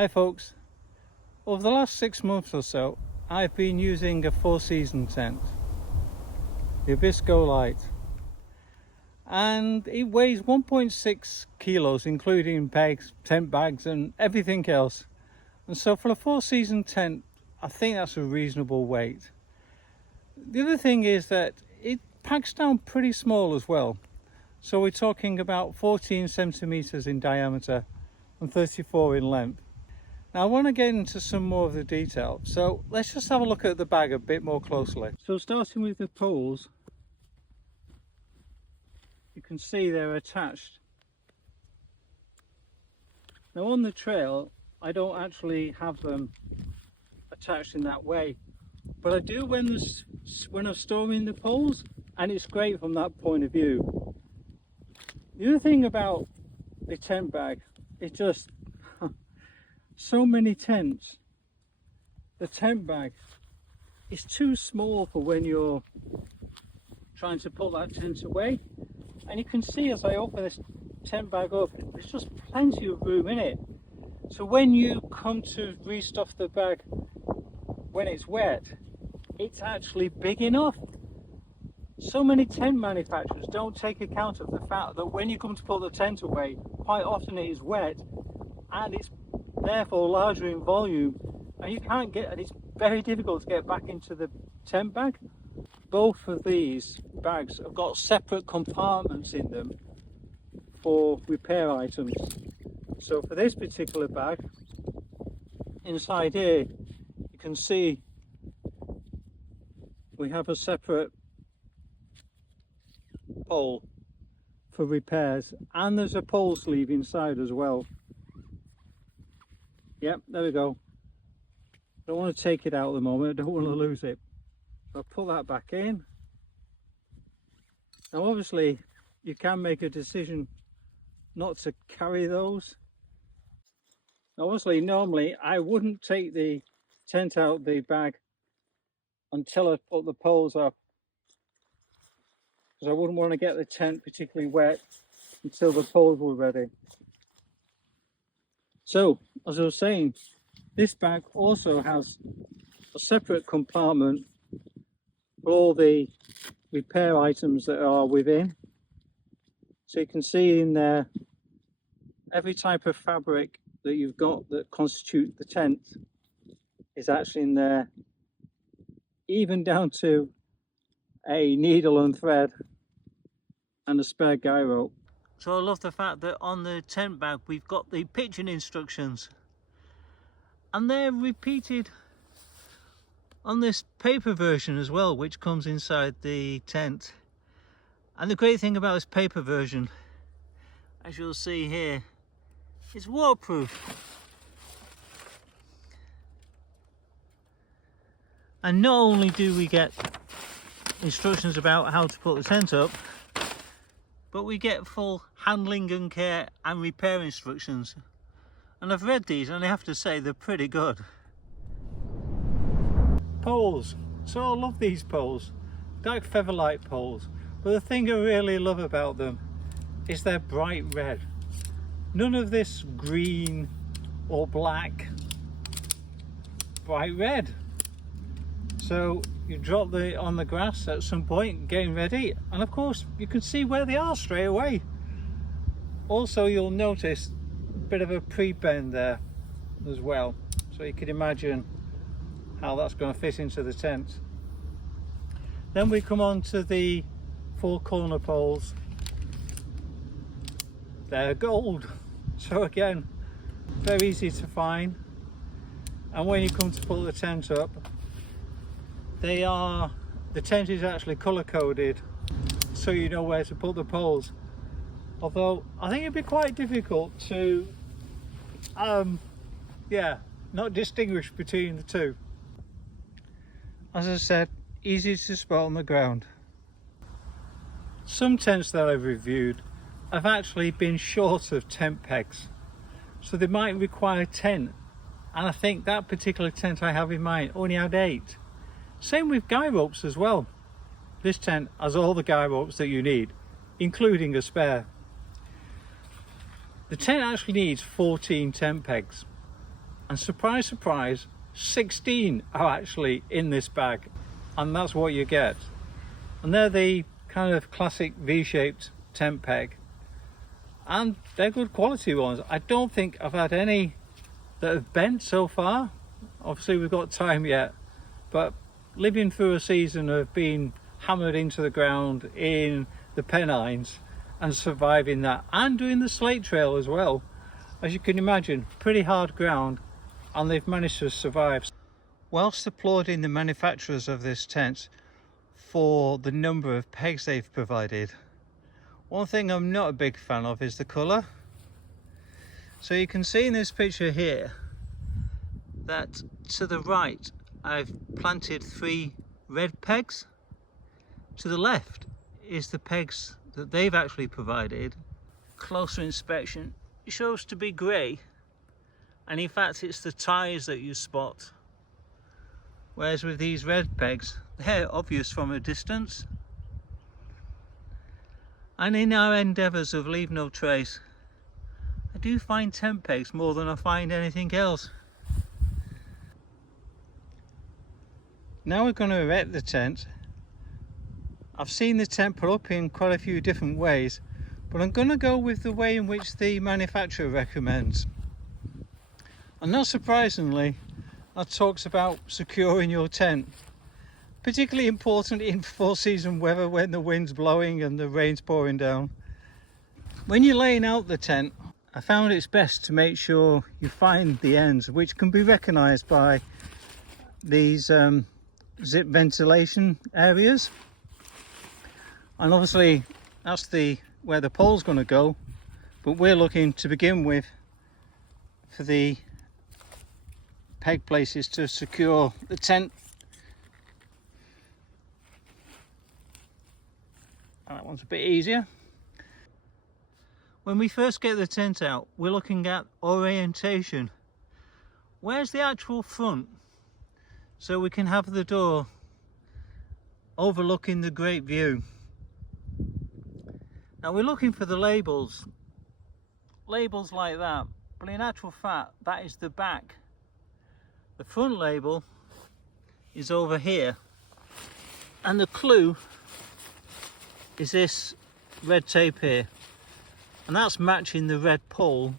Hi folks, over the last 6 months or so I've been using a 4-season tent, the ABISKO Lite, and it weighs 1.6 kilos including pegs, tent bags and everything else, and so for a 4-season tent I think that's a reasonable weight. The other thing is that it packs down pretty small as well, so we're talking about 14 centimeters in diameter and 34 in length. Now I want to get into some more of the detail, so let's just have a look at the bag a bit more closely. So starting with the poles, you can see they're attached. Now on the trail I don't actually have them attached in that way, but I do when I'm storing the poles, and it's great from that point of view. The other thing about the tent bag is just so many tents. The tent bag is too small for when you're trying to pull that tent away, and you can see as I open this tent bag up, there's just plenty of room in it. So when you come to restuff the bag when it's wet, it's actually big enough. So many tent manufacturers don't take account of the fact that when you come to pull the tent away, quite often it is wet and it's therefore larger in volume, and it's very difficult to get back into the tent bag. Both of these bags have got separate compartments in them for repair items. So for this particular bag, inside here you can see we have a separate pole for repairs, and there's a pole sleeve inside as well. Yep, there we go. I don't want to take it out at the moment, I don't want to lose it. So I'll put that back in. Now obviously you can make a decision not to carry those. Now obviously normally I wouldn't take the tent out of the bag until I put the poles up, because I wouldn't want to get the tent particularly wet until the poles were ready. So as I was saying, this bag also has a separate compartment for all the repair items that are within. So you can see in there every type of fabric that you've got that constitute the tent is actually in there, even down to a needle and thread and a spare guy rope. So I love the fact that on the tent bag we've got the pitching instructions, and they're repeated on this paper version as well, which comes inside the tent. And the great thing about this paper version, as you'll see here, it's waterproof. And not only do we get instructions about how to put the tent up, but we get full handling and care and repair instructions. And I've read these and I have to say they're pretty good. Poles. So I love these poles, dark featherlight poles. But the thing I really love about them is they're bright red. None of this green or black, bright red. So you drop them on the grass at some point getting ready, and of course you can see where they are straight away. Also you'll notice a bit of a pre-bend there as well, so you can imagine how that's going to fit into the tent. Then we come on to the 4 corner poles. They're gold, so again very easy to find, and when you come to put the tent up, the tent is actually color coded, so you know where to put the poles. Although I think it'd be quite difficult to not distinguish between the two. As I said, easy to spot on the ground. Some tents that I've reviewed have actually been short of tent pegs, so they might require 10, and I think that particular tent I have in mind only had 8. Same with guy ropes as well. This tent has all the guy ropes that you need, including a spare. The tent actually needs 14 tent pegs, and surprise, surprise, 16 are actually in this bag, and that's what you get. And they're the kind of classic V-shaped tent peg, and they're good quality ones. I don't think I've had any that have bent so far. Obviously we've got time yet, but living through a season of being hammered into the ground in the Pennines and surviving that, and doing the slate trail as well, as you can imagine, pretty hard ground, and they've managed to survive. Whilst applauding the manufacturers of this tent for the number of pegs they've provided, one thing I'm not a big fan of is the colour. So you can see in this picture here that to the right I've planted 3 red pegs. To the left is the pegs that they've actually provided. Closer inspection shows to be grey, and in fact it's the ties that you spot, whereas with these red pegs they're obvious from a distance. And in our endeavours of leave no trace, I do find tent pegs more than I find anything else. Now we're going to erect the tent. I've seen the tent put up in quite a few different ways, but I'm going to go with the way in which the manufacturer recommends. And not surprisingly, that talks about securing your tent. Particularly important in full season weather when the wind's blowing and the rain's pouring down. When you're laying out the tent, I found it's best to make sure you find the ends, which can be recognised by these zip ventilation areas. And obviously that's where the pole's going to go, but we're looking to begin with for the peg places to secure the tent. And that one's a bit easier. When we first get the tent out, we're looking at orientation. Where's the actual front? So we can have the door overlooking the great view. Now we're looking for the labels like that, but in actual fact that is the back. The front label is over here, and the clue is this red tape here, and that's matching the red pole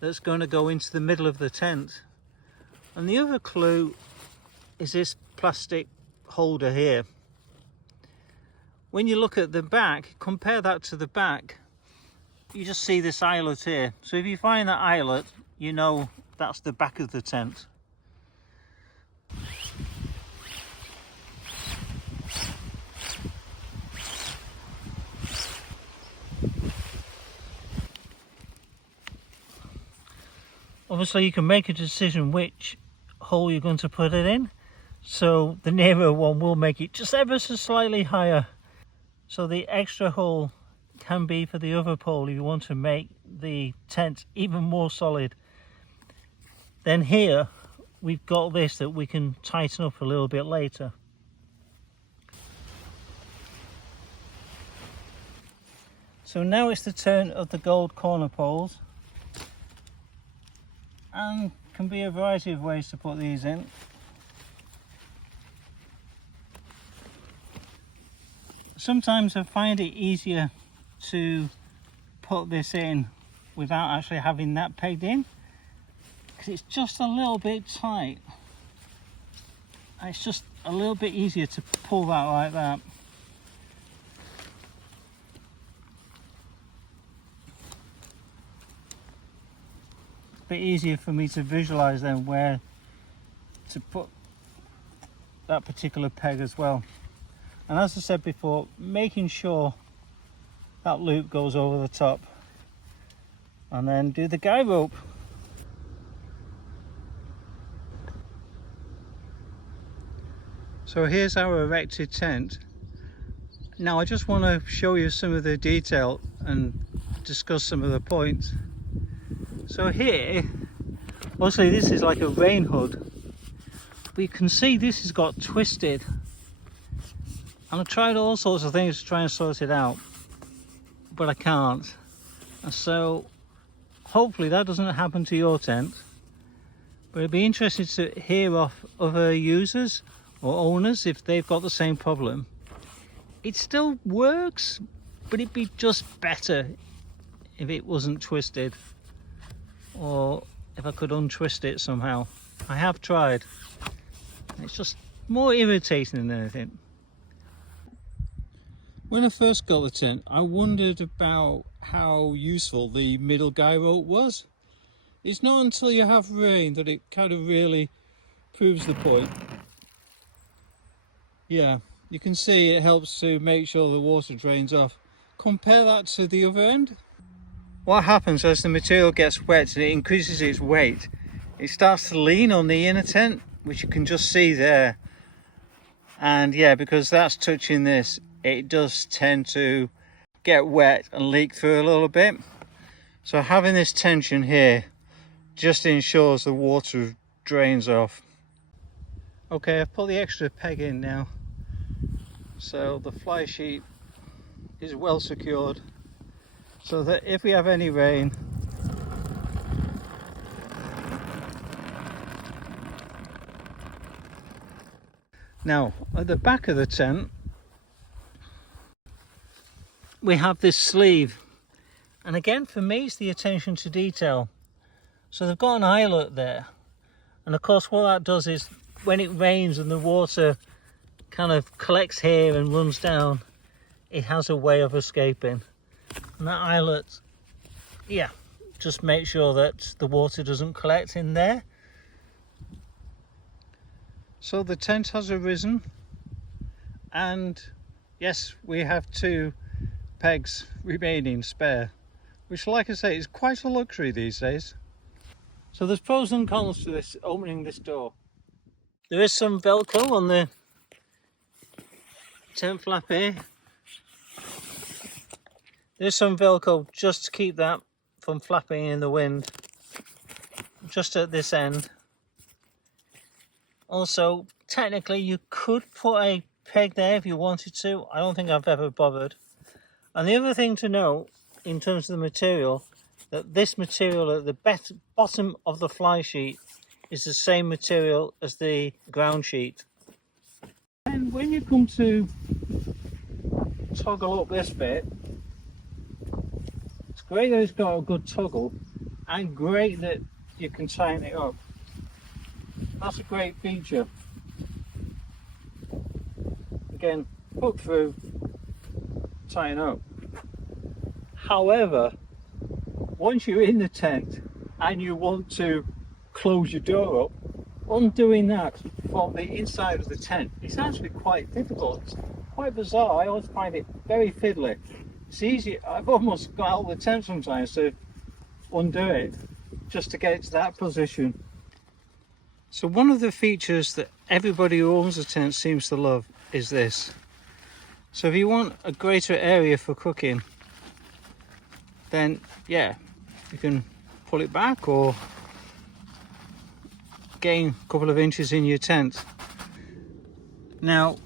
that's going to go into the middle of the tent. And the other clue is this plastic holder here. When you look at the back, compare that to the back, you just see this eyelet here. So if you find that eyelet, you know that's the back of the tent. Obviously you can make a decision which hole you're going to put it in. So the nearer one will make it just ever so slightly higher. So the extra hole can be for the other pole if you want to make the tent even more solid. Then here we've got this that we can tighten up a little bit later. So now it's the turn of the gold corner poles, and can be a variety of ways to put these in. Sometimes I find it easier to put this in without actually having that pegged in, because it's just a little bit tight. And it's just a little bit easier to pull that like that. A bit easier for me to visualize then where to put that particular peg as well. And as I said before, making sure that loop goes over the top, and then do the guy rope. So here's our erected tent. Now I just want to show you some of the detail and discuss some of the points. So here, obviously this is like a rain hood, but you can see this has got twisted. And I've tried all sorts of things to try and sort it out, but I can't. And so hopefully that doesn't happen to your tent. But it'd be interesting to hear off other users or owners if they've got the same problem. It still works, but it'd be just better if it wasn't twisted, or if I could untwist it somehow. I have tried. It's just more irritating than anything. When I first got the tent, I wondered about how useful the middle guy rope was. It's not until you have rain that it kind of really proves the point. Yeah, you can see it helps to make sure the water drains off. Compare that to the other end. What happens as the material gets wet and it increases its weight, it starts to lean on the inner tent, which you can just see there. And yeah, because that's touching this, it does tend to get wet and leak through a little bit. So having this tension here just ensures the water drains off. Okay, I've put the extra peg in now, so the fly sheet is well secured, so that if we have any rain, now at the back of the tent we have this sleeve, and again for me it's the attention to detail. So they've got an eyelet there, and of course what that does is when it rains and the water kind of collects here and runs down, it has a way of escaping. And that eyelet, yeah, just make sure that the water doesn't collect in there. So the tent has arisen, and yes, we have 2 pegs remaining spare, which, like I say, is quite a luxury these days. So there's pros and cons to this, opening this door. There is some Velcro on the tent flap here. There's some Velcro just to keep that from flapping in the wind, just at this end. Also, technically you could put a peg there if you wanted to. I don't think I've ever bothered. And the other thing to know in terms of the material, that this material at the bottom of the fly sheet is the same material as the ground sheet. And when you come to toggle up this bit, it's great that it's got a good toggle, and great that you can tighten it up. That's a great feature. Again, hook through, tighten up. However, once you're in the tent and you want to close your door up, undoing that from the inside of the tent, it's actually quite difficult. It's quite bizarre. I always find it very fiddly. It's easy. I've almost got out of the tent sometimes to undo it just to get it to that position. So one of the features that everybody who owns a tent seems to love is this. So if you want a greater area for cooking, then yeah, you can pull it back or gain a couple of inches in your tent. Now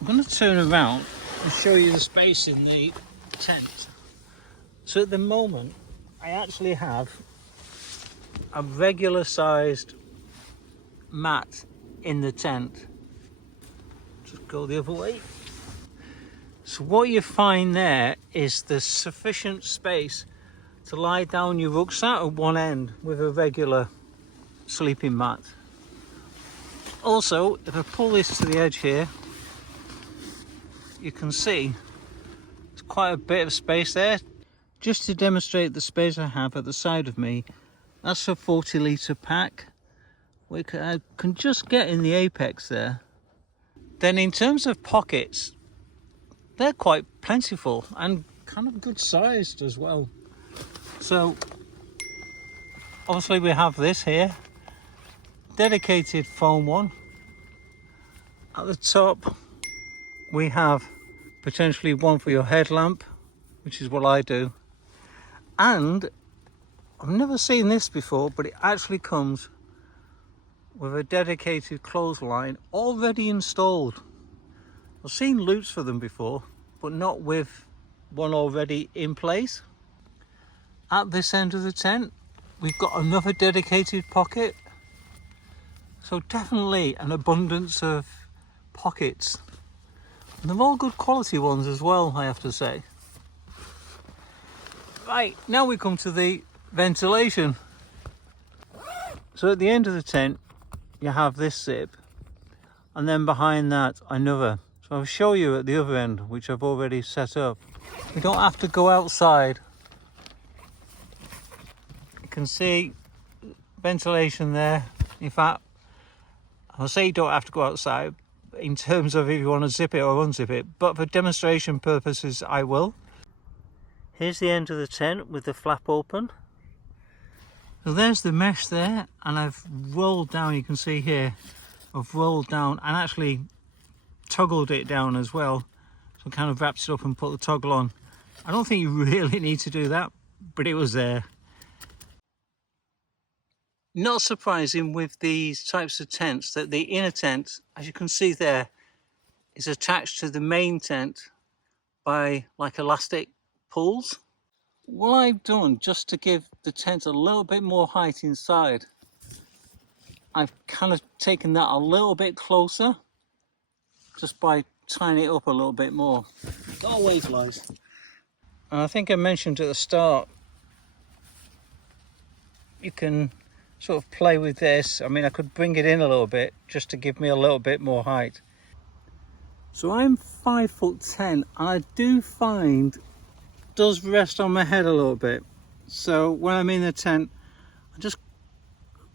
I'm going to turn around and show you the space in the tent. So at the moment I actually have a regular sized mat in the tent. Just go the other way. So what you find there is there's sufficient space to lie down your rucksack at one end with a regular sleeping mat. Also, if I pull this to the edge here, you can see there's quite a bit of space there. Just to demonstrate the space I have at the side of me, that's a 40 litre pack. I can just get in the apex there. Then in terms of pockets, they're quite plentiful and kind of good sized as well. So obviously we have this here, dedicated foam one. At the top we have potentially one for your headlamp, which is what I do. And I've never seen this before, but it actually comes with a dedicated clothesline already installed. I've seen loops for them before, but not with one already in place. At this end of the tent, we've got another dedicated pocket, So definitely an abundance of pockets. And they're all good quality ones as well, I have to say. Right, now we come to the ventilation. So at the end of the tent, you have this zip, and then behind that, another. So I'll show you at the other end, which I've already set up. We don't have to go outside. You can see ventilation there. In fact, I'll say you don't have to go outside in terms of if you want to zip it or unzip it, but for demonstration purposes, I will. Here's the end of the tent with the flap open. So there's the mesh there, and I've rolled down, you can see here, I've rolled down and actually toggled it down as well. So kind of wraps it up and put the toggle on. I don't think you really need to do that, but it was there. Not surprising with these types of tents that the inner tent, as you can see there, is attached to the main tent by like elastic pulls. What I've done, just to give the tent a little bit more height inside, I've kind of taken that a little bit closer just by tying it up a little bit more. It always lies. And I think I mentioned at the start, you can sort of play with this. I mean, I could bring it in a little bit just to give me a little bit more height. So I'm 5'10", and I do find it does rest on my head a little bit. So when I'm in the tent, I'm just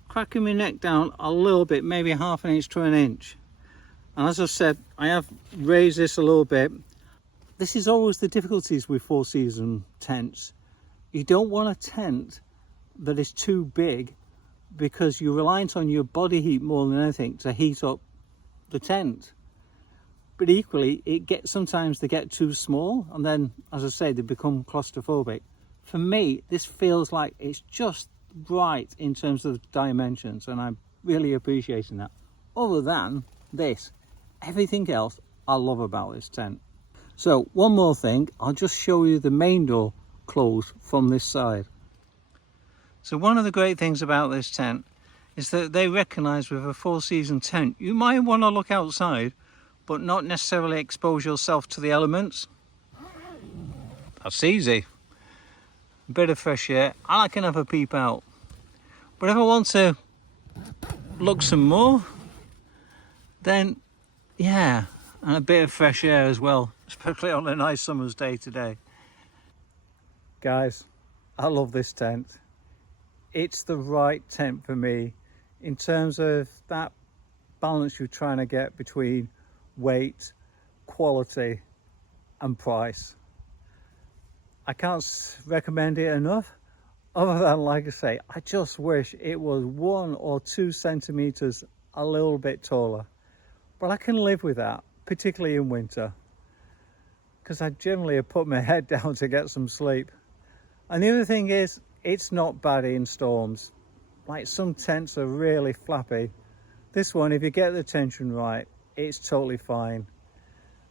cracking my neck down a little bit, maybe half an inch to an inch. And as I said, I have raised this a little bit. This is always the difficulties with 4-season tents. You don't want a tent that is too big, because you're reliant on your body heat more than anything to heat up the tent. But equally, sometimes they get too small, and then, as I say, they become claustrophobic. For me, this feels like it's just right in terms of dimensions, and I'm really appreciating that. Other than this, everything else I love about this tent. So one more thing, I'll just show you the main door closed from this side. So one of the great things about this tent is that they recognise with a 4-season tent, you might want to look outside, but not necessarily expose yourself to the elements. That's easy. A bit of fresh air, and I can have a peep out. But if I want to look some more, then yeah, and a bit of fresh air as well, especially on a nice summer's day today. Guys, I love this tent. It's the right tent for me in terms of that balance you're trying to get between weight, quality and price. I can't recommend it enough, other than, like I say, I just wish it was 1 or 2 centimeters a little bit taller, but I can live with that, particularly in winter, because I generally have put my head down to get some sleep. And the other thing is, it's not bad in storms. Like, some tents are really flappy. This one, if you get the tension right, it's totally fine.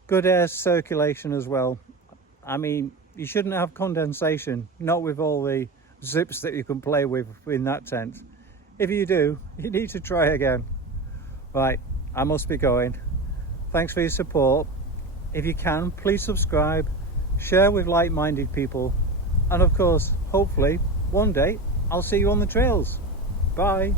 Good air circulation as well. I mean, you shouldn't have condensation, not with all the zips that you can play with in that tent. If you do, you need to try again. Right, I must be going. Thanks for your support. If you can, please subscribe, share with like-minded people, and of course, hopefully, one day, I'll see you on the trails. Bye.